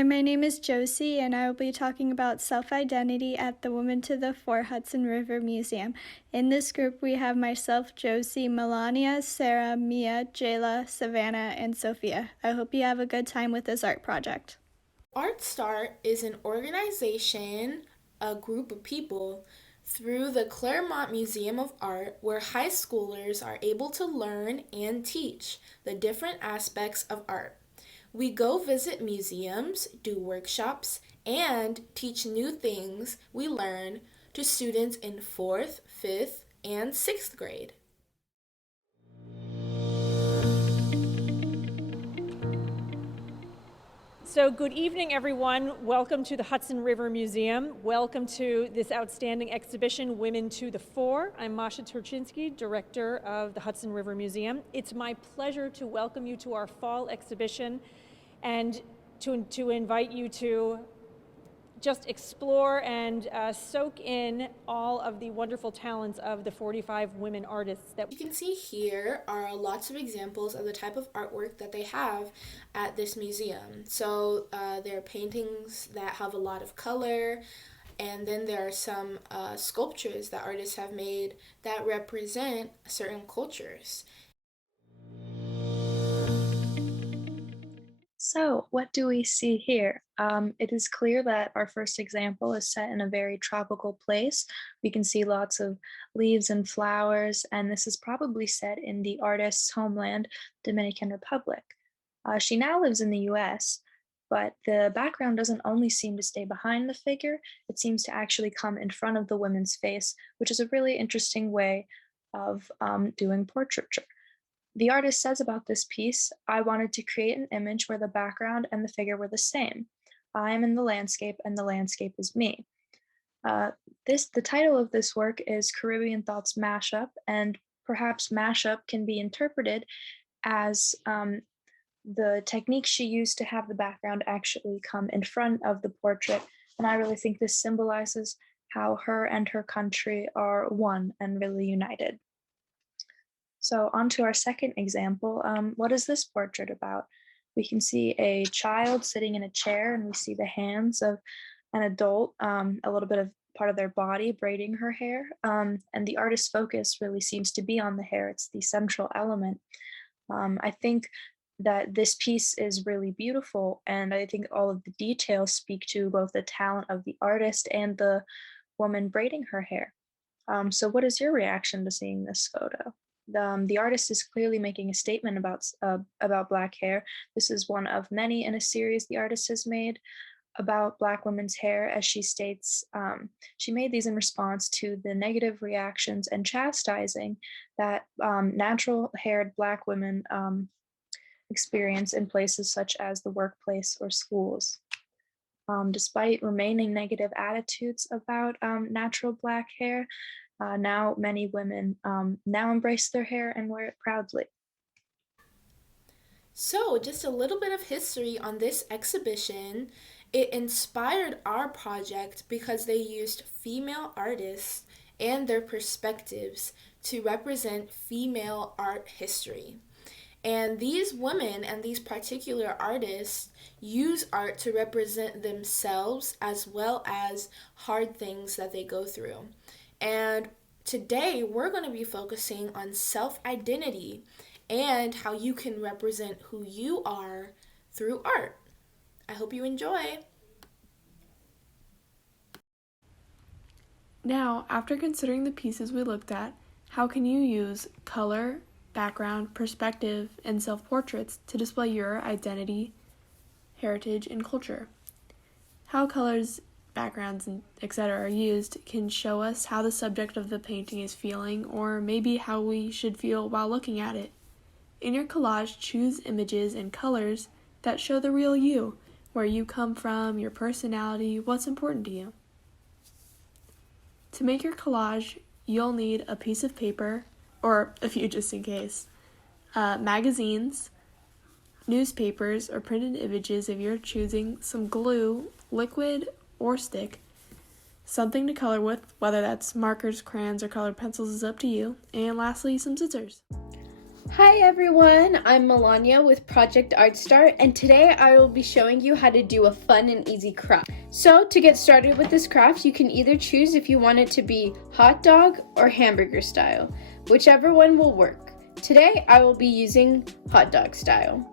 Hi, my name is Josie, and I will be talking about self-identity at the Women to the Fore Hudson River Museum. In this group, we have myself, Josie, Melania, Sarah, Mia, Jayla, Savannah, and Sophia. I hope you have a good time with this art project. ARTstART is an organization, a group of people, through the Claremont Museum of Art where high schoolers are able to learn and teach the different aspects of art. We go visit museums, do workshops, and teach new things we learn to students in 4th, 5th, and 6th grade. So good evening, everyone. Welcome to the Hudson River Museum. Welcome to this outstanding exhibition, Women to the Fore. I'm Masha Turchinsky, director of the Hudson River Museum. It's my pleasure to welcome you to our fall exhibition and to invite you to just explore and soak in all of the wonderful talents of the 45 women artists that You can see here are lots of examples of the type of artwork that they have at this museum. So there are paintings that have a lot of color, and then there are some sculptures that artists have made that represent certain cultures. So, what do we see here? It is clear that our first example is set in a very tropical place. We can see lots of leaves and flowers, and this is probably set in the artist's homeland, Dominican Republic. She now lives in the US, but the background doesn't only seem to stay behind the figure, it seems to actually come in front of the woman's face, which is a really interesting way of doing portraiture. The artist says about this piece, I wanted to create an image where the background and the figure were the same. I am in the landscape and the landscape is me. Uh, the title of this work is Caribbean Thoughts Mashup, and perhaps mashup can be interpreted as the technique she used to have the background actually come in front of the portrait. And I really think this symbolizes how her and her country are one and really united. So on to our second example. What is this portrait about? We can see a child sitting in a chair and we see the hands of an adult, a little bit of part of their body braiding her hair. And the artist's focus really seems to be on the hair. It's the central element. I think that this piece is really beautiful, and I think all of the details speak to both the talent of the artist and the woman braiding her hair. So what is your reaction to seeing this photo? The artist is clearly making a statement about Black hair. This is one of many in a series the artist has made about Black women's hair. As she states, she made these in response to the negative reactions and chastising that natural-haired Black women experience in places such as the workplace or schools. Despite remaining negative attitudes about natural Black hair, now many women now embrace their hair and wear it proudly. So, just a little bit of history on this exhibition. It inspired our project because they used female artists and their perspectives to represent female art history. And these women and these particular artists use art to represent themselves as well as hard things that they go through. And today we're going to be focusing on self-identity and how you can represent who you are through art. I hope you enjoy. Now, after considering the pieces we looked at, how can you use color, background, perspective, and self-portraits to display your identity, heritage, and culture? How colors, backgrounds, and etc. are used can show us how the subject of the painting is feeling, or maybe how we should feel while looking at it. In your collage, choose images and colors that show the real you, where you come from, your personality, what's important to you. To make your collage, you'll need a piece of paper, or a few just in case, magazines, newspapers, or printed images if you're choosing, some glue, liquid or stick, something to color with, whether that's markers, crayons, or colored pencils is up to you, and lastly, some scissors. Hi everyone, I'm Melania with Project ARTstART, and today I will be showing you how to do a fun and easy craft. So to get started with this craft, you can either choose if you want it to be hot dog or hamburger style, whichever one will work. Today I will be using hot dog style.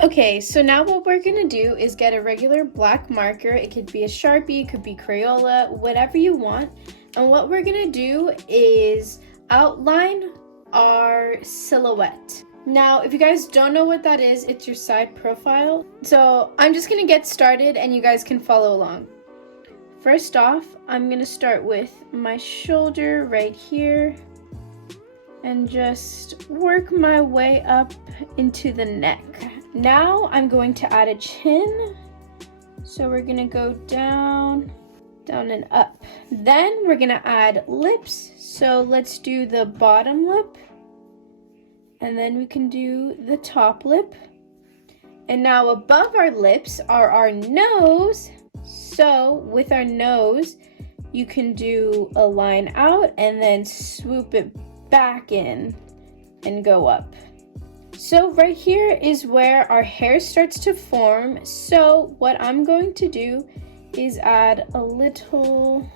Okay, so now what we're gonna do is get a regular black marker. It could be a Sharpie, it could be Crayola, whatever you want. And what we're gonna do is outline our silhouette. Now, if you guys don't know what that is, it's your side profile. So I'm just gonna get started and you guys can follow along. First off, I'm gonna start with my shoulder right here and just work my way up into the neck. Now I'm going to add a chin. So we're gonna go down, down and up. Then we're gonna add lips. So let's do the bottom lip, and then we can do the top lip. And now above our lips are our nose. So with our nose, you can do a line out and then swoop it back in and go up. So right here is where our hair starts to form. So what I'm going to do is add a little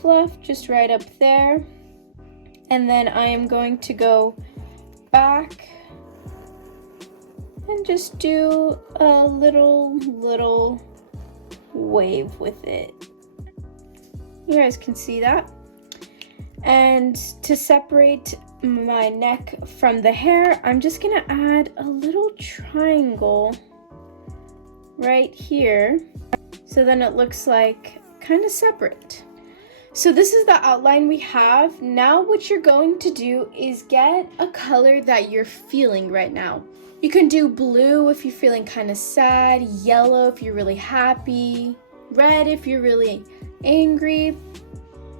fluff just right up there, and then I am going to go back and just do a little wave with it. You guys can see that. And to separate my neck from the hair, I'm just gonna add a little triangle right here, so then it looks like kind of separate. So this is the outline we have. Now what you're going to do is get a color that you're feeling right now. You can do blue if you're feeling kind of sad, yellow if you're really happy, red if you're really angry.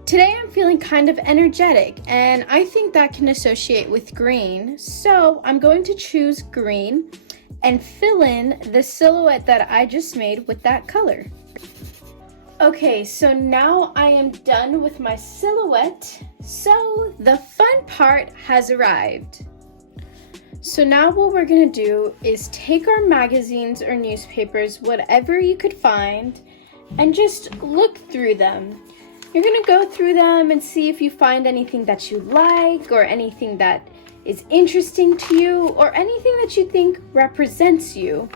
Today I'm feeling kind of energetic, and I think that can associate with green. So I'm going to choose green and fill in the silhouette that I just made with that color. Okay, so now I am done with my silhouette, so the fun part has arrived. So now what we're gonna do is take our magazines or newspapers, whatever you could find, and just look through them. You're gonna go through them and see if you find anything that you like, or anything that is interesting to you, or anything that you think represents you.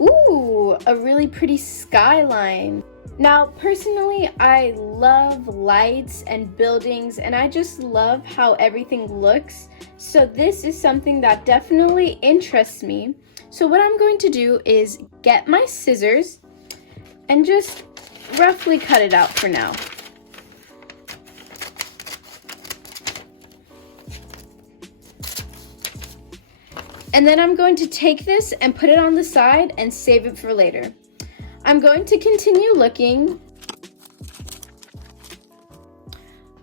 Ooh, a really pretty skyline. Now, personally, I love lights and buildings, and I just love how everything looks. So this is something that definitely interests me. So what I'm going to do is get my scissors and just roughly cut it out for now. And then I'm going to take this and put it on the side and save it for later. I'm going to continue looking.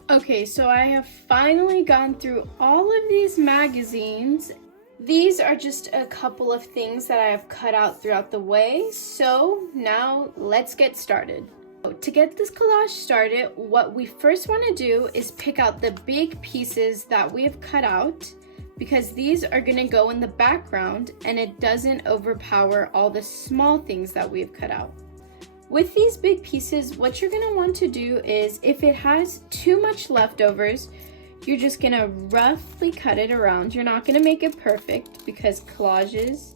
Okay, so I have finally gone through all of these magazines. These are just a couple of things that I have cut out throughout the way. So now let's get started. To get this collage started, what we first want to do is pick out the big pieces that we have cut out, because these are going to go in the background and it doesn't overpower all the small things that we've cut out. With these big pieces, what you're going to want to do is, if it has too much leftovers, you're just going to roughly cut it around. You're not going to make it perfect, because collages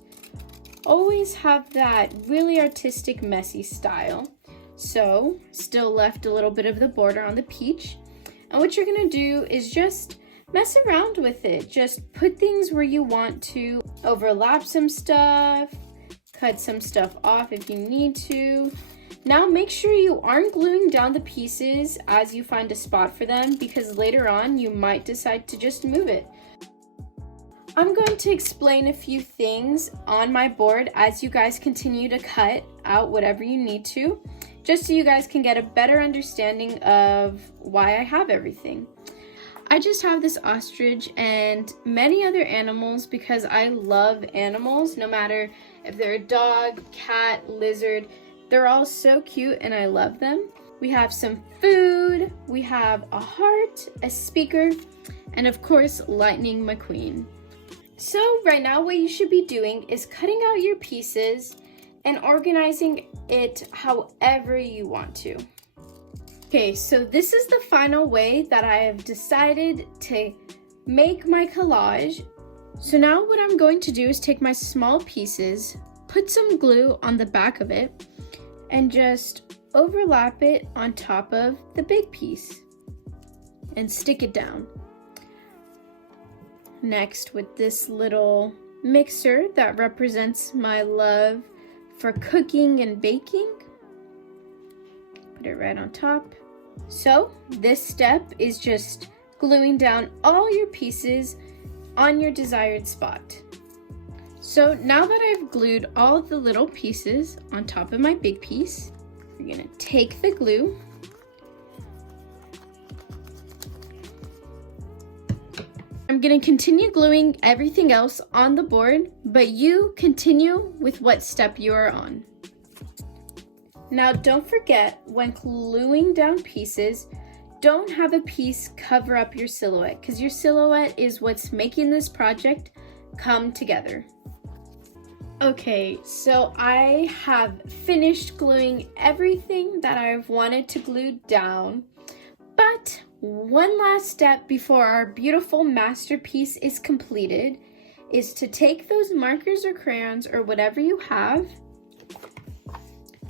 always have that really artistic, messy style. So still left a little bit of the border on the peach. And what you're going to do is just mess around with it. Just put things where you want to, overlap some stuff, cut some stuff off if you need to. Now make sure you aren't gluing down the pieces as you find a spot for them, because later on you might decide to just move it. I'm going to explain a few things on my board as you guys continue to cut out whatever you need to, just so you guys can get a better understanding of why I have everything. I just have this ostrich and many other animals because I love animals, no matter if they're a dog, cat, lizard. They're all so cute and I love them. We have some food, we have a heart, a speaker, and of course, Lightning McQueen. So right now what you should be doing is cutting out your pieces and organizing it however you want to. Okay, so this is the final way that I have decided to make my collage. So now what I'm going to do is take my small pieces, put some glue on the back of it, and just overlap it on top of the big piece and stick it down. Next, with this little mixer that represents my love for cooking and baking, put it right on top. So this step is just gluing down all your pieces on your desired spot. So now that I've glued all of the little pieces on top of my big piece, we're gonna take the glue I'm gonna continue gluing everything else on the board, but you continue with what step you are on. Now don't forget, when gluing down pieces, don't have a piece cover up your silhouette, because your silhouette is what's making this project come together. Okay, so I have finished gluing everything that I've wanted to glue down, but one last step before our beautiful masterpiece is completed is to take those markers or crayons or whatever you have,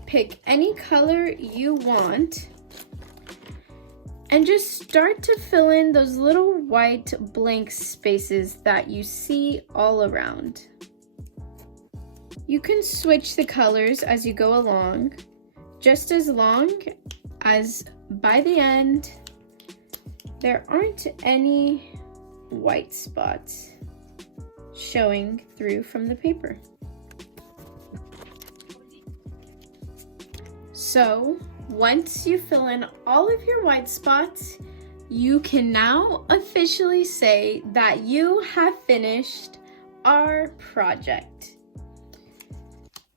pick any color you want, and just start to fill in those little white blank spaces that you see all around. You can switch the colors as you go along, just as long as by the end there aren't any white spots showing through from the paper. So once you fill in all of your white spots, you can now officially say that you have finished our project.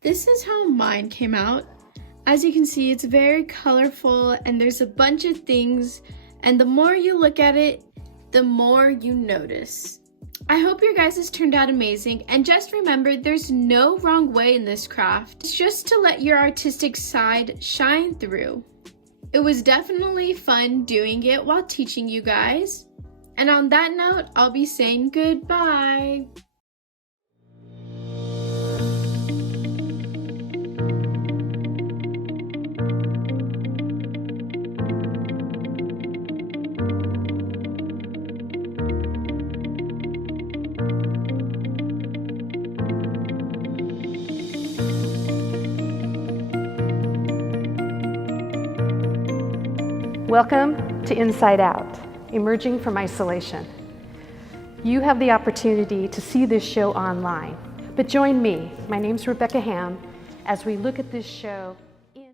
This is how mine came out. As you can see, it's very colorful and there's a bunch of things, and the more you look at it, the more you notice. I hope your guys' turned out amazing, and just remember, there's no wrong way in this craft. It's just to let your artistic side shine through. It was definitely fun doing it while teaching you guys. And on that note, I'll be saying goodbye. Welcome to Inside Out, Emerging from Isolation. You have the opportunity to see this show online, but join me, my name's Rebecca Ham, as we look at this show